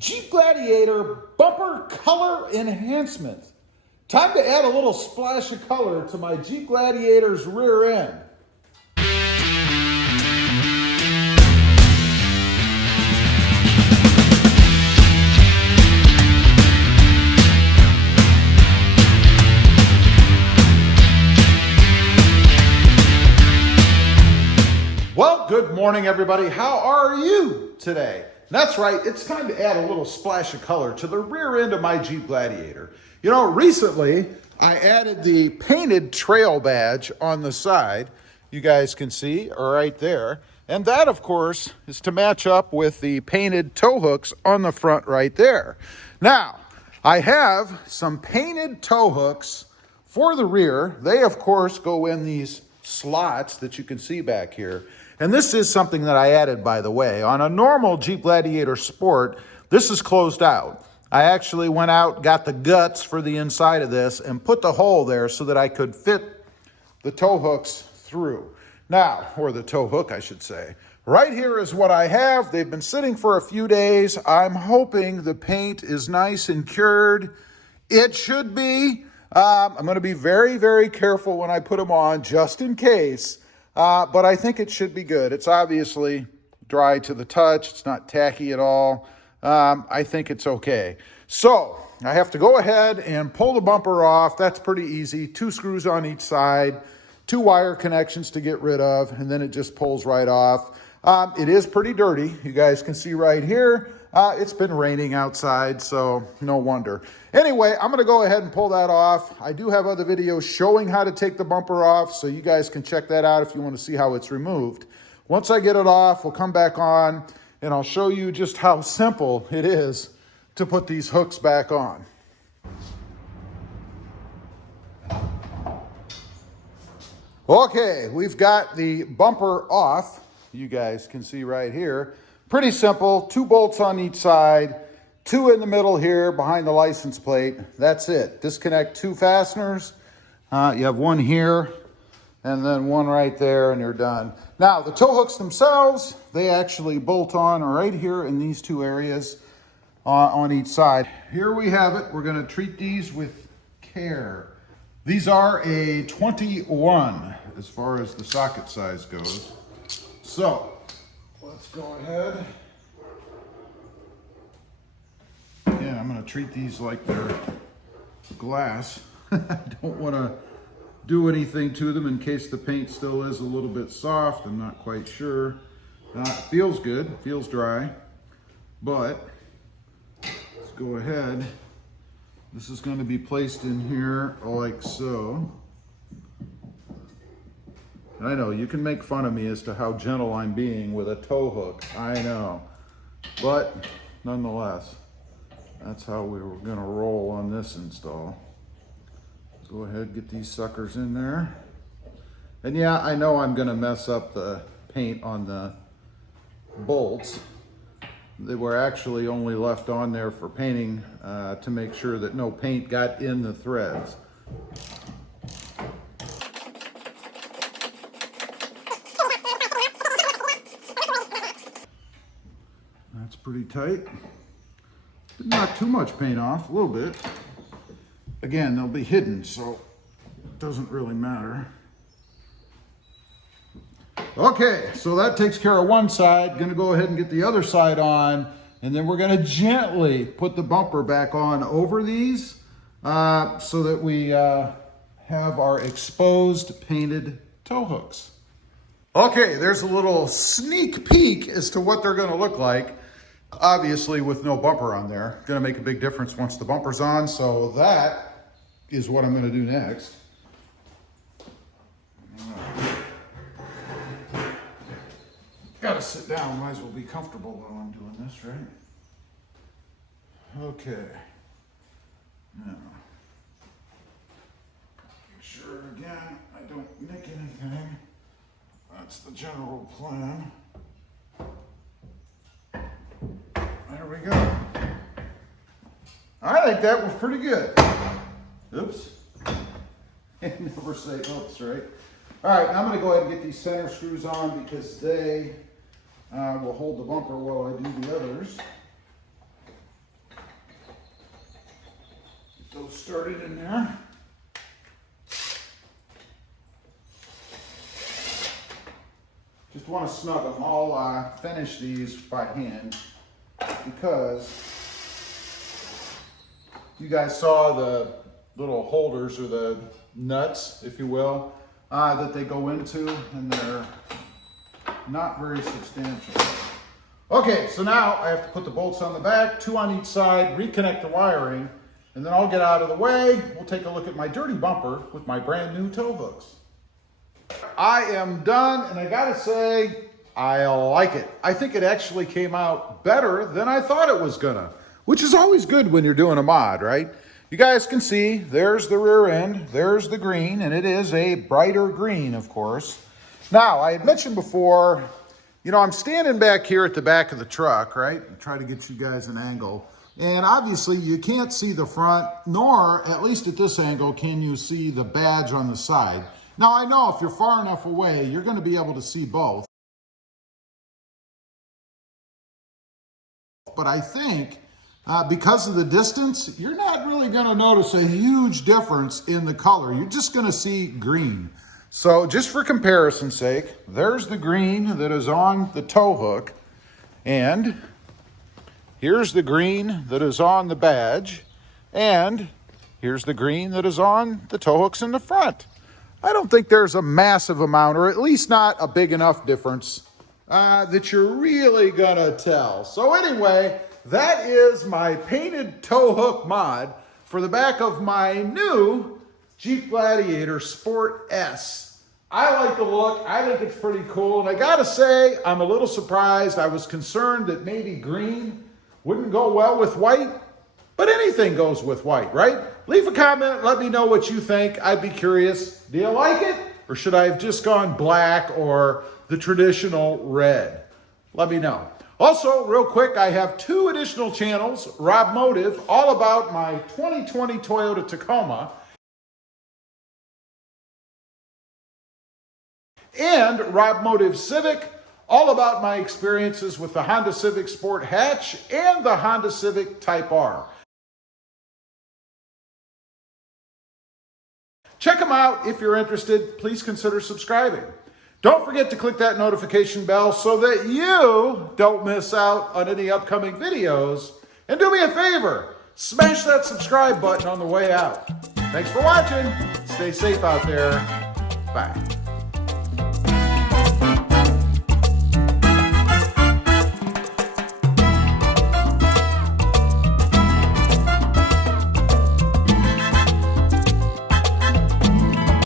Jeep Gladiator Bumper Color Enhancement. Time to add a little splash of color to my Jeep Gladiator's rear end. Well, good morning, everybody. How are you today? That's right, it's time to add a little splash of color to the rear end of my Jeep Gladiator. You know, recently I added the painted trail badge on the side. You guys can see right there. And that, of course, is to match up with the painted tow hooks on the front right there. Now, I have some painted tow hooks for the rear. They, of course, go in these slots that you can see back here. And this is something that I added, by the way. On a normal Jeep Gladiator Sport, this is closed out. I actually went out, got the guts for the inside of this, and put the hole there so that I could fit the tow hooks through. Now, or the tow hook, I should say. Right here is what I have. They've been sitting for a few days. I'm hoping the paint is nice and cured. It should be. I'm going to be very, very careful when I put them on, just in case. But I think it should be good. It's obviously dry to the touch. It's not tacky at all. I think it's okay. So I have to go ahead and pull the bumper off. That's pretty easy. 2 screws on each side, 2 wire connections to get rid of, and then it just pulls right off. It is pretty dirty. You guys can see right here. It's been raining outside, so no wonder. Anyway, I'm going to go ahead and pull that off. I do have other videos showing how to take the bumper off, so you guys can check that out if you want to see how it's removed. Once I get it off, we'll come back on, and I'll show you just how simple it is to put these hooks back on. Okay, we've got the bumper off. You guys can see right here. Pretty simple, 2 bolts on each side, 2 in the middle here behind the license plate. That's it. Disconnect 2 fasteners. You have 1 here and then 1 right there, and you're done. Now, the tow hooks themselves, they actually bolt on right here in these 2 areas on each side. Here we have it. We're going to treat these with care. These are a 21 as far as the socket size goes. So, let's go ahead. Yeah, I'm going to treat these like they're glass. I don't want to do anything to them in case the paint still is a little bit soft. I'm not quite sure. It feels good, feels dry, but let's go ahead. This is going to be placed in here like so. I know, you can make fun of me as to how gentle I'm being with a tow hook. I know. But nonetheless, that's how we were going to roll on this install. Let's go ahead and get these suckers in there. And yeah, I know I'm going to mess up the paint on the bolts. They were actually only left on there for painting to make sure that no paint got in the threads. That's pretty tight. Did knock too much paint off, a little bit. Again, they'll be hidden, so it doesn't really matter. Okay, so that takes care of one side. Gonna go ahead and get the other side on, and then we're gonna gently put the bumper back on over these so that we have our exposed painted tow hooks. Okay, there's a little sneak peek as to what they're gonna look like. Obviously, with no bumper on there, gonna make a big difference once the bumper's on, so that is what I'm gonna do next. Gotta sit down, might as well be comfortable while I'm doing this, right? Okay. Now, make sure again I don't nick anything. That's the general plan. There we go. I think that was pretty good. Oops. Never say oops, right? All right, now I'm going to go ahead and get these center screws on because they will hold the bumper while I do the others. it started in there. Just want to snug them. I'll finish these by hand because you guys saw the little holders or the nuts, if you will, that they go into, and they're not very substantial. Okay, so now I have to put the bolts on the back, 2 on each side, reconnect the wiring, and then I'll get out of the way. We'll take a look at my dirty bumper with my brand new tow hooks. I am done, and I gotta say, I like it. I think it actually came out better than I thought it was gonna, which is always good when you're doing a mod, right? You guys can see, there's the rear end, there's the green, and it is a brighter green, of course. Now, I had mentioned before, you know, I'm standing back here at the back of the truck, right? Try to get you guys an angle. And obviously, you can't see the front, nor, at least at this angle, can you see the badge on the side. Now, I know if you're far enough away, you're going to be able to see both. But I think because of the distance, you're not really going to notice a huge difference in the color. You're just going to see green. So just for comparison's sake, there's the green that is on the tow hook. And here's the green that is on the badge. And here's the green that is on the tow hooks in the front. I don't think there's a massive amount, or at least not a big enough difference that you're really gonna tell. So anyway, that is my painted tow hook mod for the back of my new Jeep Gladiator Sport S. I like the look. I think it's pretty cool. And I gotta say, I'm a little surprised. I was concerned that maybe green wouldn't go well with white, but anything goes with white, right? Leave a comment, let me know what you think. I'd be curious. Do you like it? Or should I have just gone black or the traditional red? Let me know. Also, real quick, I have 2 additional channels. Rob Motive, all about my 2020 Toyota Tacoma. And Rob Motive Civic, all about my experiences with the Honda Civic Sport Hatch and the Honda Civic Type R. Check them out if you're interested. Please consider subscribing. Don't forget to click that notification bell so that you don't miss out on any upcoming videos. And do me a favor, smash that subscribe button on the way out. Thanks for watching. Stay safe out there. Bye.